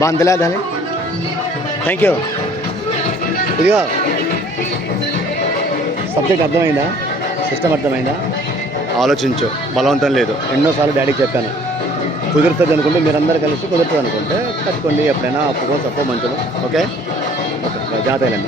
బాగుందిలే దాని. Thank you. ఇదిగో సబ్జెక్ట్ అర్థమైందా, సిస్టమ్ అర్థమైందా? ఆలోచించు, బలవంతం లేదు. ఎన్నోసార్లు డాడీకి చెప్పాను, కుదురుతుంది అనుకుంటే మీరందరూ కలిసి కుదురుతుంది అనుకుంటే కట్టుకోండి, ఎప్పుడైనా అప్పుకో తప్పో మంచులు. ఓకే ఓకే, జాగ్రత్తగా.